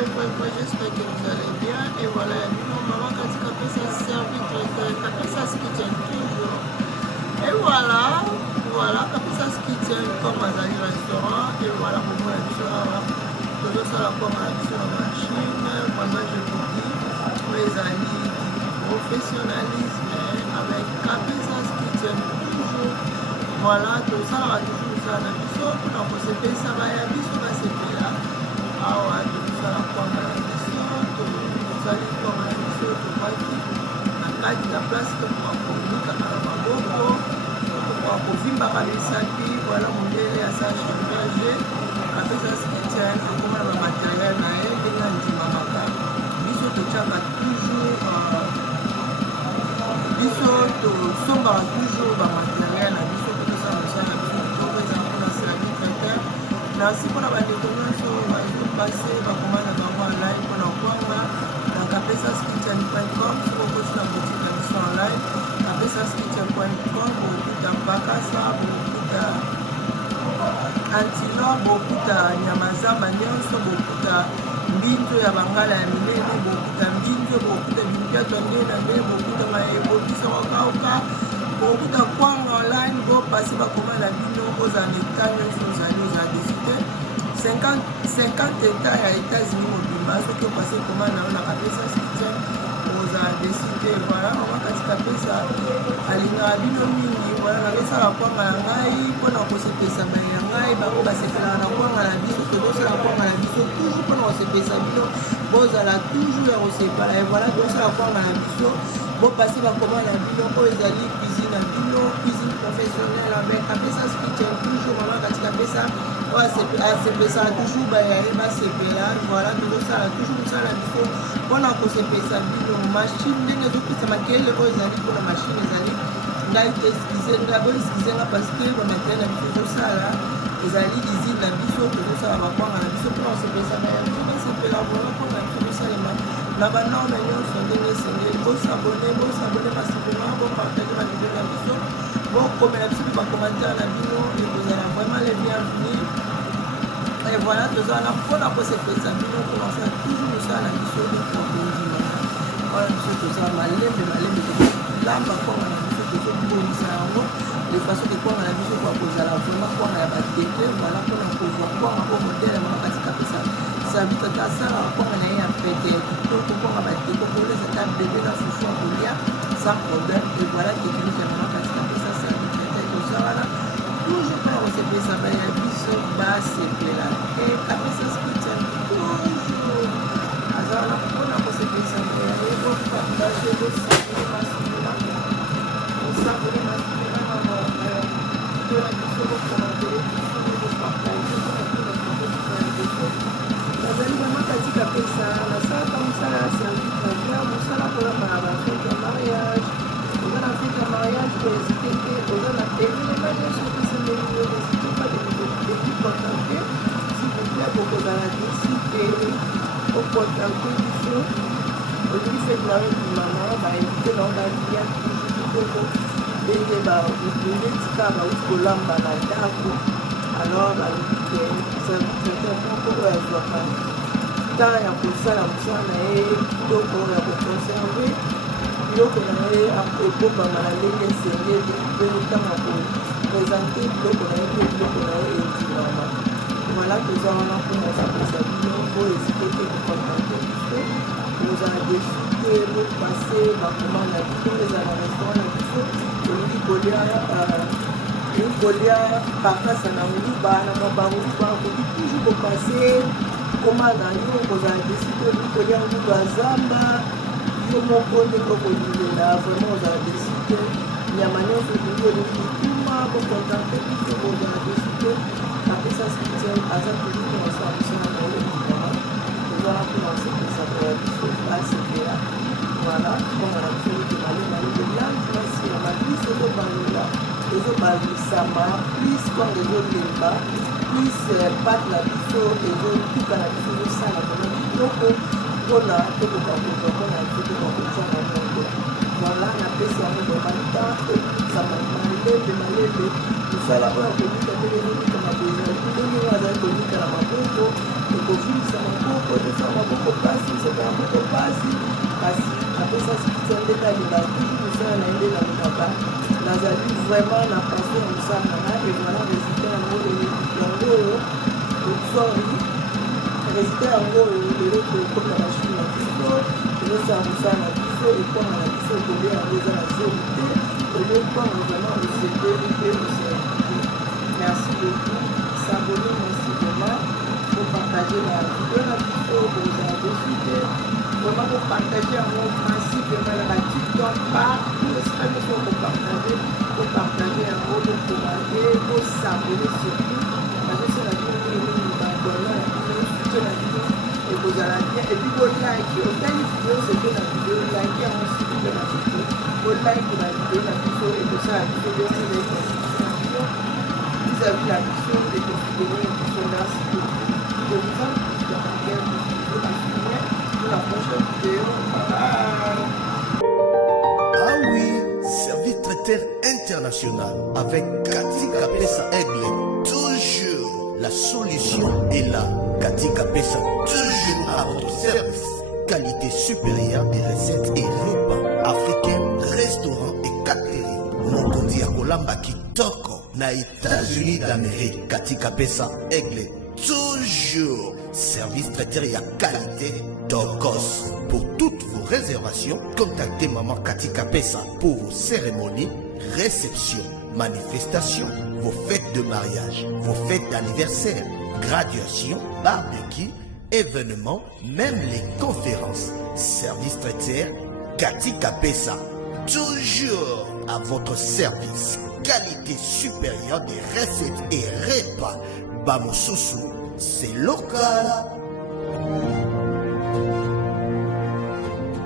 j'espère que vous allez bien. Et voilà, maman katika pesa service kabisa kitchen toujours. Et voilà kabisa kitchen comme azali restaurant. Et voilà pour moi toujours ça la pomme à la machine. Vraiment je vous dis, mes amis, professionnalisme avec kabisa kitchen toujours. Voilà, tout ça la toujours ça na biso pour qu'on se paye ça va ya biso na se paye là. Awa tozosala kwanga na biso tozali kwanga na biso tobaki na kati ya place tokoka kolikaka na maboko tokoka kovimbaka lisapi voilà mondele ya sa chantage apesa skitian tokoma na bamateriel na ye ndenge andimamaka biso totyaka toujours biso tosombaka toujours bamateriel na biso po tosala mosala na biso kitoko ezala mpona service traiteur merci mpona bandeko nyonso bazopase bakomanda bango online mpona kwanga na kapesaskitchen.com soki okoti na boutique na biso online kapesaskitchen.com bokuta bakasa bokuta antilor bokuta nyama zamba nyonso bokuta mbinzo ya bangala ya minene bokuta mbinzo bokuta bimpiato nde na nde bokuta mayebokisa kokauka bokuta kwanga online bopasi bakomanda bino kozala na eta nyonso ozali ozala desite 50 eta ya États-Unis mobimba soki opasi komanda na yo na kapesa kitchen ozala desite voilà mama kati kapesa alingaka bino mingi voilà nazosala kwanga na ngai mpona kosepesa mai ya ngai bango basepelaka na kwanga na biso tozosala kwanga na biso toujours mpona kosepesa bino bozala toujours ya kosepala e voilà tozosala kwanga na biso bopasi bakomanda na bino oyo ezali cuisine na bino cuisine professionnelle avec kapesa kitchen toujours mama kati kapesa oyo asepesaka toujours bayaye basepela voilà tozosala toujours mosala na biso mpona kosepesa bino machine ndenge ezopesa makelele oyo ezali mpona machine ezali ngai te eskize ngai boyo eskize nga parceke bamateriel na biso ezosala ezali usine na biso tozosala bakwanga na biso mpona kosepesa baya biso basepela vola mpona biso bosalema na banorme nyonso ndenge esengeli bosabone basipema bopartage bavideo na biso bokomela biso mpe bacommentaire na bino ekozala vraiment le bienvenu et voilà tozala mpona kosepesa bino kolonsa toujours mosala na biso ekokondimaka wana biso tozala malembe lamba kwanga na biso tozobongisa yango lefaso ekwanga na biso kwa kozala vraiment kwanga ya batete voilà mpona kozwa kwanga po modele mama kati kapesa service ata asalaka kwanga na ye ya pete ya kitoko kwanga batete kolesa ata bebe na fufu ya kolia sans problème et voilà technique ya mama kati kapesa service ata tozala toujours mpona kosepesa baya biso basepela e kapesa skitian toujours azala mpona kosepesa baya ye bopartage bosabone masula bosabone masula na video na biso bokomandele biso bopartage nazali mama kati kapesa nasalaka mosala ya service traiteur mosala kolamba na bafete ya mariage oza na fete ya mariage koezite te oza na événement nyonso opesembeli yo n'hésite pas de contacter s'il vous plaît bokozala desite ocontacte biso olingi fete na yo mama bainvite nao balia toujours kitoko ndenge etika bauti kolamba na ndako alors balobi ke service traiteur moko oyo azwaka temps ya kosala mosala na ye kitoko ya koconserve biloko na ye ekobama na ndenge esengeli mpe ntango kopresente biloko na ye mpe biloko na ye endimama voilà toza wana mpona osapesa bino po ezite te kocontacte biso kozala desite bopase bakomanda bino ezala na restaurant na biso olingi kolia bakasa na nguba na mabanguluba okoki toujours kopase komanda yo kozala desite olingi kolia nguba zamba yo moko ndenge okolingelela vraiment ozala desite nyama nyonso olingi olingi kituma kocontacte biso kozala desite kapesa skitian aza toujours mpona kosala mosala na ye ekitama tozala mpona kosepesa koya biso basepela voilà komona na biso ete malemalembe langi masi ya mabisi ezobangola ezobalisama plus kwanga ezolemba plus pate na biso ezotuka na biso ezosala kona kitoko mpona tokoka kozwa mpona biso tokoka kotia na mondo voilà napesi yango bomanta ekisama malembe mosala mpona kolika ndenge ezolika maboeza ndenge azali kolika na maboko ekovimisa maboko ezosala maboko vraiment la passion mosala na et voilà résultat yango sorry résultat yango lelo tokomi na mashine na biso tozosala mosala na biso ekwanga na biso kolia yango eza na zemi te oyo ekwanga vraiment osepeli mpe oservite. Merci beaucoup, s'abonner merci vraiment pour partager la vidéo na biso kozala desite vraiment pour partager yango principe vraiment na TikTok partout esika nyonso pour partager yango kokomande kosabone surtout nazosala bino mingi badona ya bino soutien na bino ekozala bien epuis kolike otali video seke na video like yango sike na video kolike na video na biso ekosala biso besele constitution vis-à-vis la biso ekosoutenir biso merci beaucoup. Je vous invite à regarder la prochaine vidéo. Bye. Ah oui, service traiteur international avec Cathy Kapesa Aigle. Toujours la solution est là. Cathy Kapesa, toujours à votre service. Qualité supérieure des recettes et repas africains, restaurants et catering. Mokondi Akolamba Kitoko, na États-Unis d'Amérique. Cathy Kapesa Aigle. Toujours service traiteur et à qualité Tokos. Pour toutes vos réservations, contactez Maman Cathy Kapesa pour vos cérémonies, réceptions, manifestations, vos fêtes de mariage, vos fêtes d'anniversaire, graduation, barbecue, événements, même les conférences. Service traiteur Cathy Kapesa. Toujours à votre service. Qualité supérieure des recettes et repas. Bamosusu, c'est local.